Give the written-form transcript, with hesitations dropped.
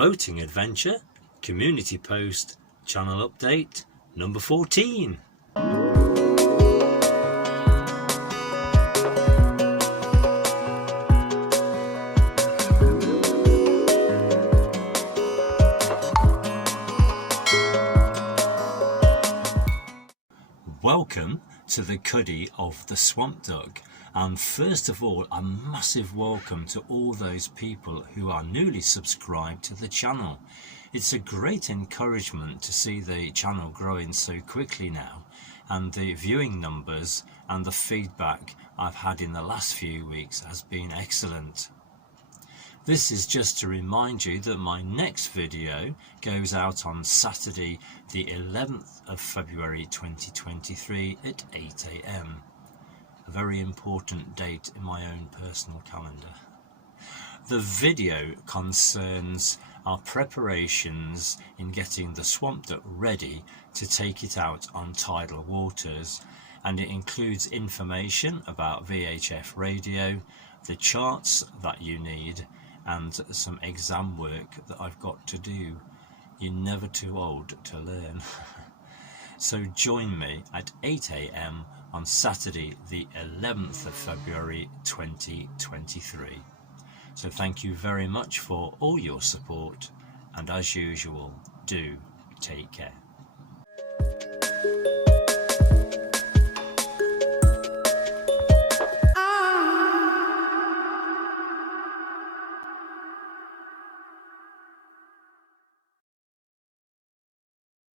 Boating Adventure, Community Post, Channel Update, number 14. Welcome to the cuddy of the Swamp Duck, and first of all a massive welcome to all those people who are newly subscribed to the channel. It's a great encouragement to see the channel growing so quickly now, and the viewing numbers and the feedback I've had in the last few weeks has been excellent. This is just to remind you that my next video goes out on Saturday the 11th of February 2023 at 8 AM. A very important date in my own personal calendar. The video concerns our preparations in getting the Swamp Duck ready to take it out on tidal waters, and it includes information about VHF radio, the charts that you need, and some exam work that I've got to do. You're never too old to learn. So join me at 8 AM on Saturday the 11th of February 2023. So thank you very much for all your support, and as usual, do take care.